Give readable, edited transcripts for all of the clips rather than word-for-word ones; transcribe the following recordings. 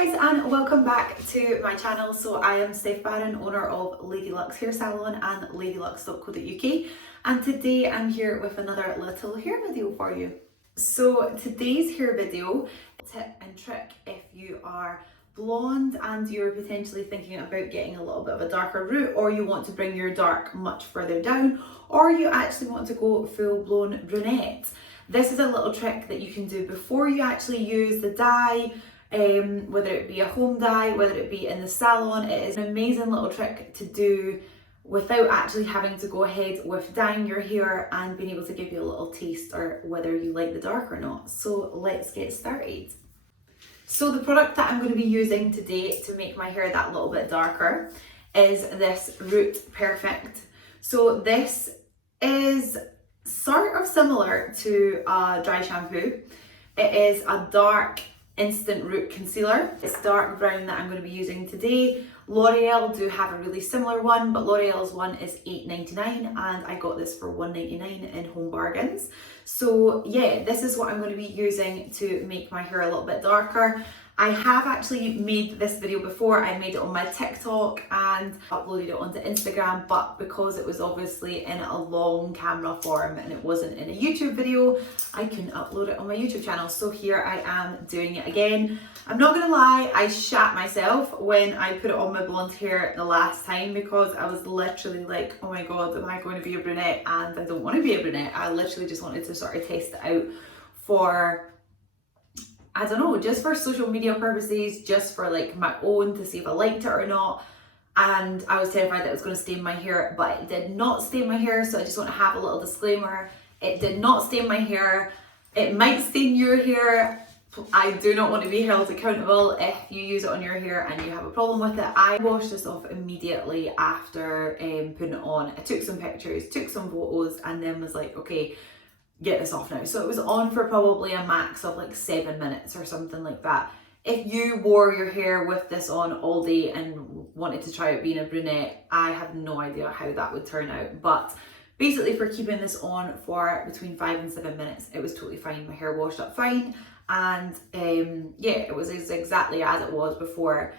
guys, and welcome back to my channel. So I am Steph Barron, owner of Lady Luxe Hair Salon and ladyluxe.co.uk, and today I'm here with another little hair video for you. So today's hair video, tip and trick if you are blonde and you're potentially thinking about getting a little bit of a darker root, or you want to bring your dark much further down, or you actually want to go full-blown brunette. This is a little trick that you can do before you actually use the dye, whether it be a home dye, whether it be in the salon. It is an amazing little trick to do without actually having to go ahead with dyeing your hair and being able to give you a little taste or whether you like the dark or not. So let's get started. So the product that I'm going to be using today to make my hair that little bit darker is this Root Perfect. So this is sort of similar to a dry shampoo. It is a dark instant root concealer. It's dark brown that I'm going to be using today. L'Oreal do have a really similar one, but L'Oreal's one is $8.99 and I got this for $1.99 in Home Bargains. So yeah, this is what I'm going to be using to make my hair a little bit darker. I have actually made this video before. I made it on my TikTok and uploaded it onto Instagram, but because it was obviously in a long camera form and it wasn't in a YouTube video, I couldn't upload it on my YouTube channel. So here I am doing it again. I'm not gonna lie, I shat myself when I put it on my blonde hair the last time because I was literally like, oh my god, am I going to be a brunette? And I don't want to be a brunette. I literally just wanted to sort of test it out for, I don't know, just for social media purposes, just for like my own, to see if I liked it or not. And I was terrified that it was going to stain my hair, but it did not stain my hair. So I just want to have a little disclaimer. It did not stain my hair. It might stain your hair. I do not want to be held accountable if you use it on your hair and you have a problem with it. I washed this off immediately after putting it on. I took some pictures, took some photos, and then was like, okay, get this off now. So it was on for probably a max of like 7 minutes or something like that. If you wore your hair with this on all day and wanted to try out being a brunette, I have no idea how that would turn out. But basically for keeping this on for between 5 and 7 minutes, it was totally fine. My hair washed up fine. And yeah, it was exactly as it was before.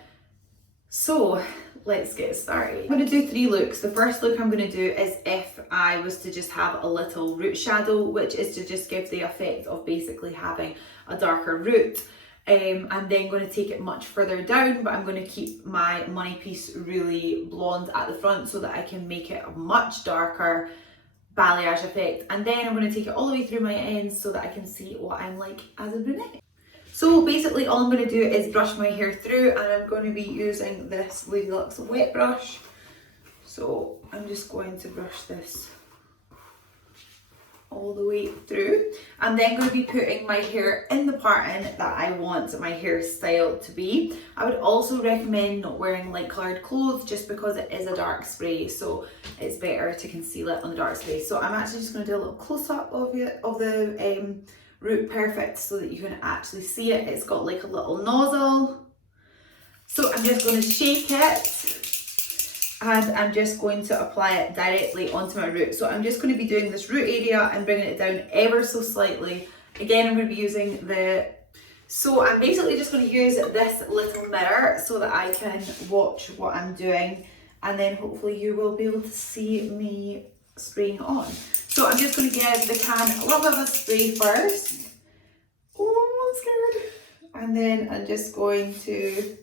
So let's get started. I'm going to do 3 looks. The first look I'm going to do is if I was to just have a little root shadow, which is to just give the effect of basically having a darker root. I'm then going to take it much further down, but I'm going to keep my money piece really blonde at the front so that I can make it a much darker balayage effect. And then I'm going to take it all the way through my ends so that I can see what I'm like as a brunette. So basically all I'm going to do is brush my hair through, and I'm going to be using this Lady Luxe wet brush. So I'm just going to brush this all the way through. I'm then going to be putting my hair in the pattern that I want my hairstyle to be. I would also recommend not wearing light coloured clothes just because it is a dark spray, so it's better to conceal it on the dark spray. So I'm actually just going to do a little close-up of the Root Perfect so that you can actually see it. It's got like a little nozzle. So I'm just going to shake it and I'm just going to apply it directly onto my root. So I'm just going to be doing this root area and bringing it down ever so slightly. Again, I'm going to be using so I'm basically just going to use this little mirror so that I can watch what I'm doing, and then hopefully you will be able to see me spraying on. So I'm just going to give the can a little bit of a spray first. Oh, I'm scared. And then I'm just going to,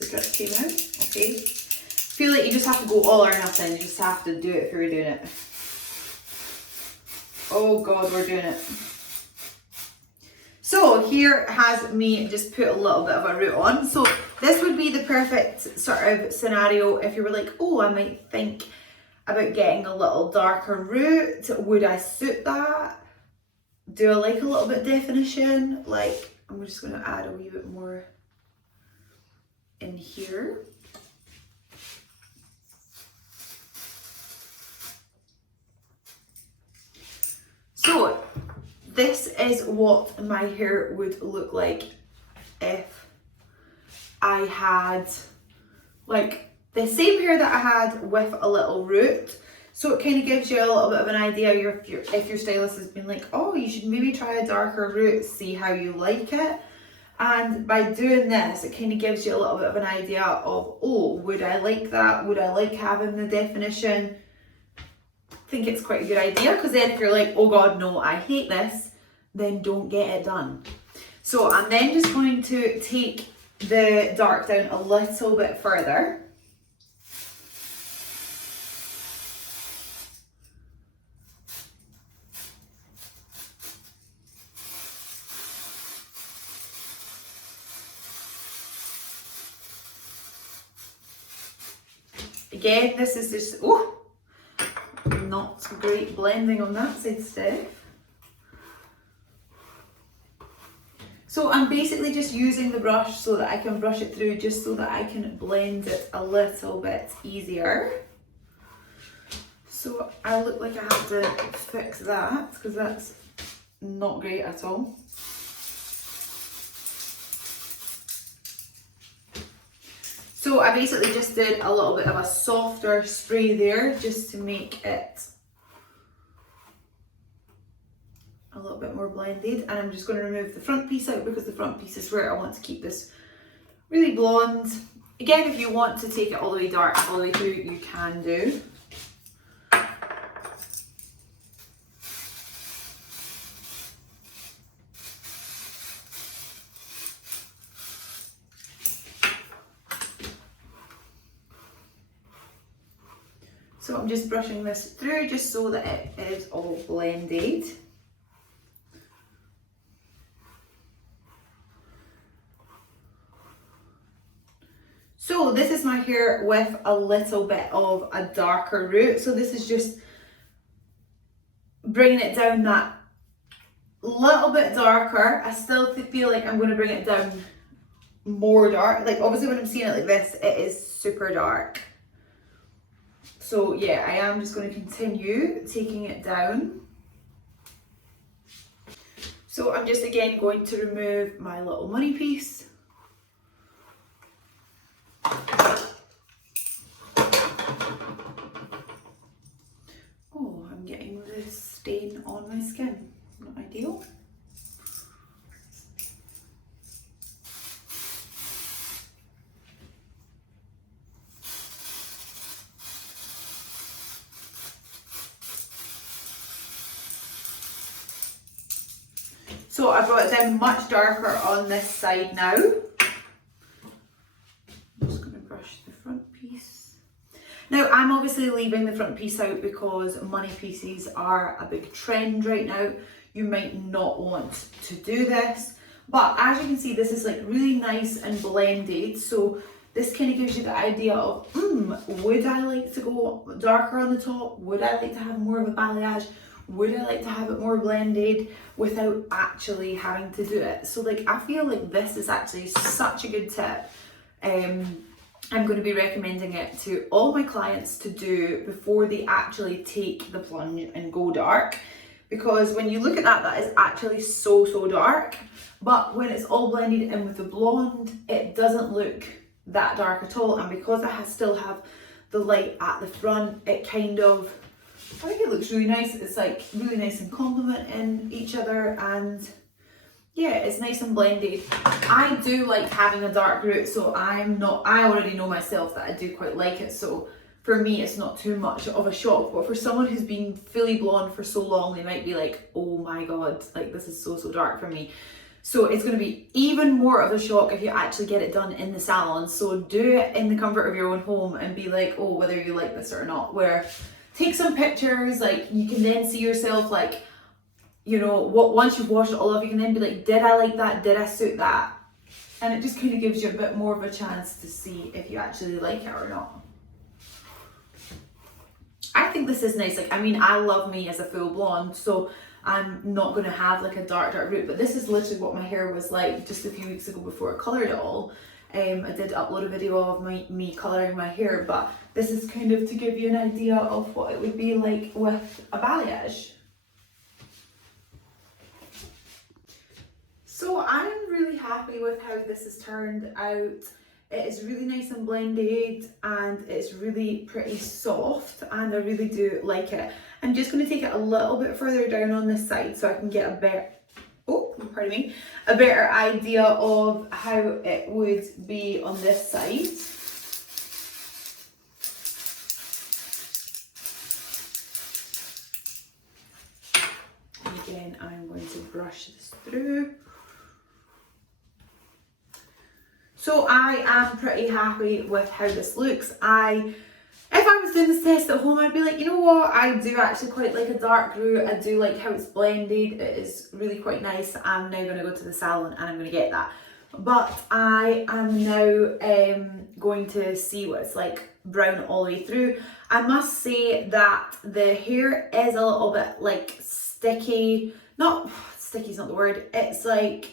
the drip came out. Okay. Feel like you just have to go all or nothing. You just have to do it if you're doing it. Oh god, we're doing it. So here has me just put a little bit of a root on. So this would be the perfect sort of scenario if you were like, oh, I might think about getting a little darker root. Would I suit that? Do I like a little bit definition? Like, I'm just going to add a wee bit more in here. So this is what my hair would look like if I had like the same hair that I had with a little root. So it kind of gives you a little bit of an idea if your stylist has been like, oh, you should maybe try a darker root, see how you like it. And by doing this, it kind of gives you a little bit of an idea of, oh, would I like that? Would I like having the definition? I think it's quite a good idea, because then if you're like, oh God, no, I hate this, then don't get it done. So I'm then just going to take the dark down a little bit further. Again, this is just, oh, not great blending on that side, Steph. So I'm basically just using the brush so that I can brush it through, just so that I can blend it a little bit easier. So I look like I have to fix that, because that's not great at all. So I basically just did a little bit of a softer spray there, just to make it a little bit more blended. And I'm just going to remove the front piece out, because the front piece is where I want to keep this really blonde. Again, if you want to take it all the way dark, all the way through, you can do. So I'm just brushing this through just so that it is all blended. So this is my hair with a little bit of a darker root. So this is just bringing it down that little bit darker. I still feel like I'm going to bring it down more dark. Like obviously when I'm seeing it like this, it is super dark. So yeah, I am just going to continue taking it down. So I'm just again going to remove my little money piece. Oh, I'm getting this stain on my skin. Not ideal. So I brought it down much darker on this side now. I'm just going to brush the front piece. Now I'm obviously leaving the front piece out because money pieces are a big trend right now. You might not want to do this, but as you can see, this is like really nice and blended. So this kind of gives you the idea of, would I like to go darker on the top? Would I like to have more of a balayage? Would I like to have it more blended without actually having to do it? So like, I feel like this is actually such a good tip. I'm going to be recommending it to all my clients to do before they actually take the plunge and go dark. Because when you look at that, that is actually so dark. But when it's all blended in with the blonde, it doesn't look that dark at all. And because I still have the light at the front, it kind of, I think it looks really nice. It's like really nice and complementing each other, and yeah, it's nice and blended. I do like having a dark root, so I already know myself that I do quite like it. So for me, it's not too much of a shock. But for someone who's been fully blonde for so long, they might be like, oh my God, like this is so dark for me. So it's going to be even more of a shock if you actually get it done in the salon. So do it in the comfort of your own home and be like, oh, whether you like this or not. Where take some pictures, like you can then see yourself, like, you know, once you've washed it all off, you can then be like, did I like that? Did I suit that? And it just kind of gives you a bit more of a chance to see if you actually like it or not. I think this is nice. Like, I mean, I love me as a full blonde, so I'm not going to have like a dark root, but this is literally what my hair was like just a few weeks ago before I coloured it all. I did upload a video of me colouring my hair, but this is kind of to give you an idea of what it would be like with a balayage. So I'm really happy with how this has turned out. It is really nice and blended and it's really pretty soft and I really do like it. I'm just going to take it a little bit further down on this side so I can get a better, a better idea of how it would be on this side. And again, I'm going to brush this through. So I am pretty happy with how this looks. If I was doing this test at home, I'd be like, you know what, I do actually quite like a dark roux. I do like how it's blended. It is really quite nice. I'm now going to go to the salon and I'm going to get that. But I am now going to see what it's like brown all the way through. I must say that the hair is a little bit like sticky. Not, sticky's not the word. It's like,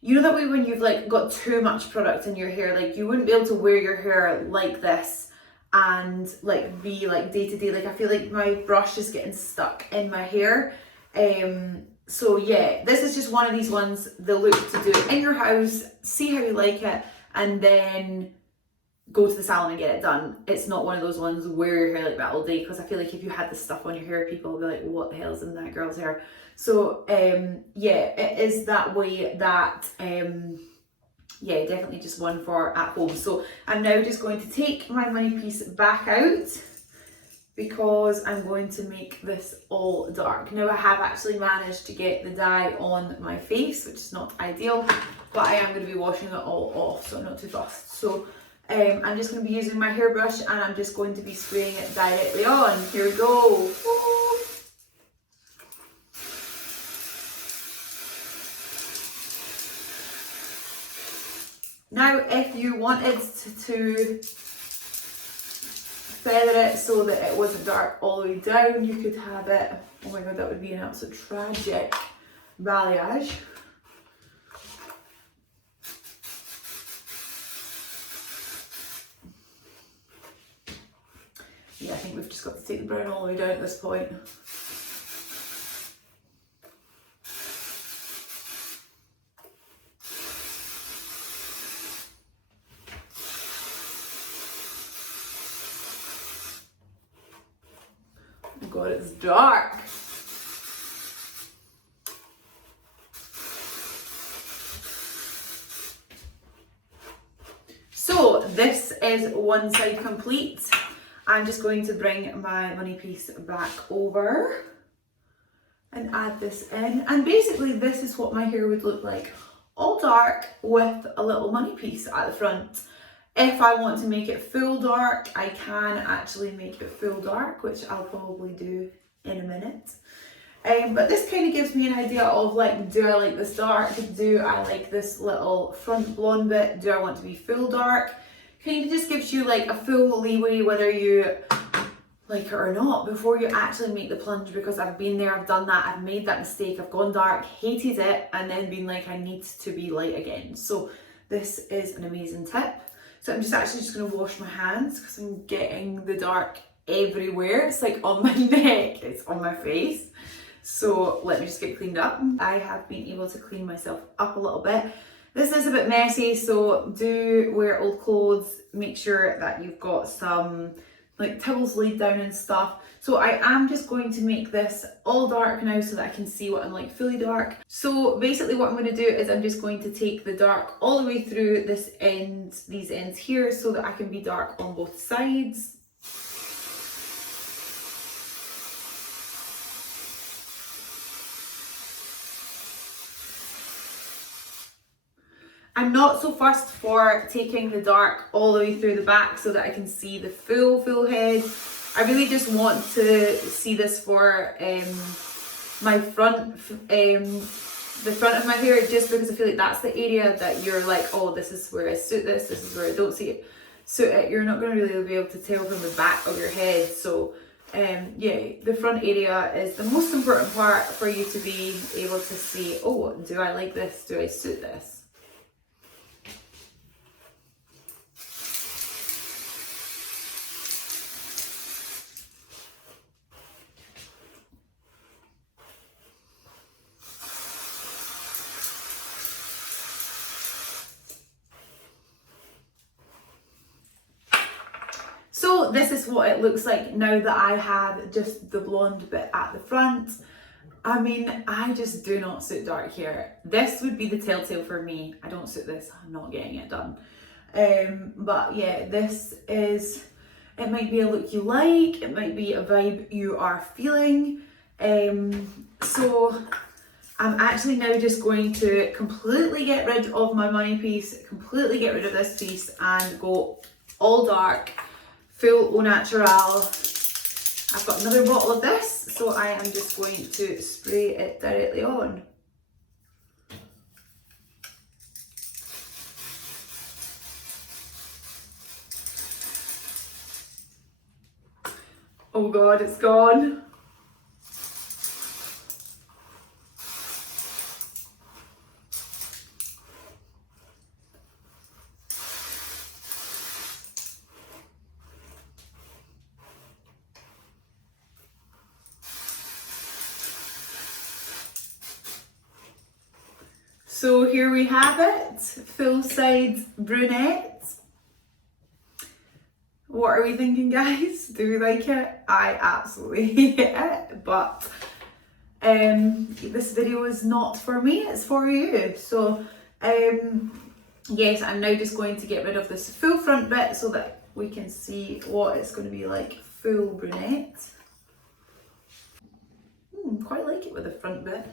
you know that way when you've like got too much product in your hair, like you wouldn't be able to wear your hair like this and like be like day to day. Like I feel like my brush is getting stuck in my hair. So yeah, this is just one of these ones, the look to do it in your house, see how you like it, and then go to the salon and get it done. It's not one of those ones, wear your hair like that all day, because I feel like if you had this stuff on your hair, people will be like, what the hell's in that girl's hair? So yeah, it is that way that, yeah, definitely just one for at home. So I'm now just going to take my money piece back out because I'm going to make this all dark. Now I have actually managed to get the dye on my face, which is not ideal, but I am going to be washing it all off, so I'm not too fussed. So I'm just going to be using my hairbrush and I'm just going to be spraying it directly on. Here we go. Woo! Now, if you wanted to feather it so that it wasn't dark all the way down, you could have it, oh my god, that would be an absolute tragic balayage. Yeah, I think we've just got to take the brown all the way down at this point. Oh god, it's dark. So this is one side complete. I'm just going to bring my money piece back over and add this in. And basically this is what my hair would look like. All dark with a little money piece at the front. If I want to make it full dark, I can actually make it full dark, which I'll probably do in a minute. But this kind of gives me an idea of like, do I like this dark? Do I like this little front blonde bit? Do I want to be full dark? Kind of just gives you like a full leeway whether you like it or not before you actually make the plunge, because I've been there, I've done that, I've made that mistake, I've gone dark, hated it, and then been like, I need to be light again. So this is an amazing tip. So I'm just going to wash my hands because I'm getting the dark everywhere. It's like on my neck, it's on my face. So let me just get cleaned up. I have been able to clean myself up a little bit. This is a bit messy, so do wear old clothes. Make sure that you've got some like towels laid down and stuff. So I am just going to make this all dark now so that I can see what I'm like fully dark. So basically what I'm going to do is I'm just going to take the dark all the way through this end, these ends here, so that I can be dark on both sides. I'm not so fussed for taking the dark all the way through the back so that I can see the full head. I really just want to see this for my front, the front of my hair, just because I feel like that's the area that you're like, oh, this is where I suit this is where I don't suit it. You're not going to really be able to tell from the back of your head. So yeah, the front area is the most important part for you to be able to see, oh, do I like this? Do I suit this? this is what it looks like now that I have just the blonde bit at the front. I mean, I just do not suit dark hair. This would be the telltale for me. I don't suit this, I'm not getting it done. But yeah, this is, it might be a look you like, it might be a vibe you are feeling. So I'm actually now just going to completely get rid of my money piece, completely get rid of this piece and go all dark, full au natural. I've got another bottle of this, so I am just going to spray it directly on. Oh God, it's gone. So here we have it, full sides brunette. What are we thinking, guys? Do we like it? I absolutely hate it, but this video is not for me, it's for you. So yes, I'm now just going to get rid of this full front bit so that we can see what it's going to be like full brunette. Quite like it with the front bit.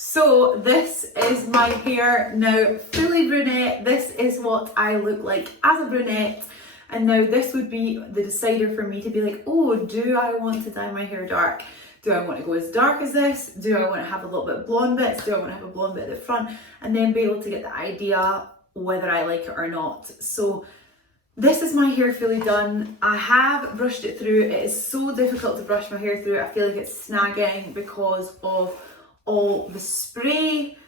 So this is my hair now fully brunette. This is what I look like as a brunette. And now this would be the decider for me to be like, oh, do I want to dye my hair dark? Do I want to go as dark as this? Do I want to have a little bit of blonde bits? Do I want to have a blonde bit at the front? And then be able to get the idea whether I like it or not. So this is my hair fully done. I have brushed it through. It is so difficult to brush my hair through. I feel like it's snagging because of all the spray.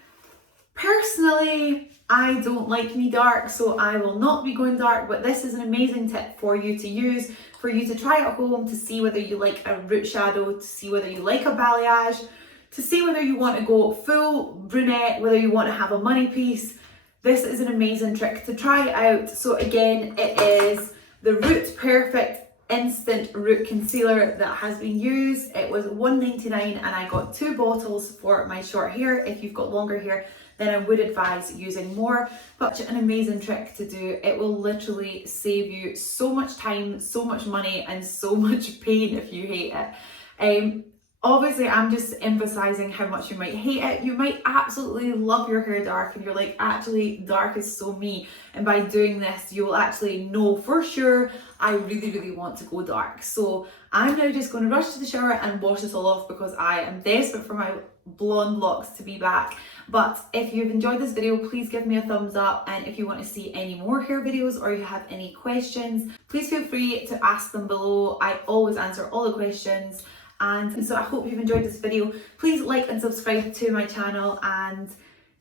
Personally, I don't like me dark, so I will not be going dark, but this is an amazing tip for you to use, for you to try at home to see whether you like a root shadow, to see whether you like a balayage, to see whether you want to go full brunette, whether you want to have a money piece. This is an amazing trick to try out. So again, it is the Root Perfect Instant Root Concealer that has been used. It was $1.99 and I got 2 bottles for my short hair. If you've got longer hair, then I would advise using more. But an amazing trick to do. It will literally save you so much time, so much money, and so much pain if you hate it. Obviously, I'm just emphasizing how much you might hate it. You might absolutely love your hair dark and you're like, actually, dark is so me. And by doing this, you will actually know for sure, I really, really want to go dark. So I'm now just going to rush to the shower and wash this all off because I am desperate for my blonde locks to be back. But if you've enjoyed this video, please give me a thumbs up. And if you want to see any more hair videos or you have any questions, please feel free to ask them below. I always answer all the questions. And so I hope you've enjoyed this video. Please like and subscribe to my channel and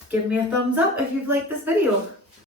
give me a thumbs up if you've liked this video.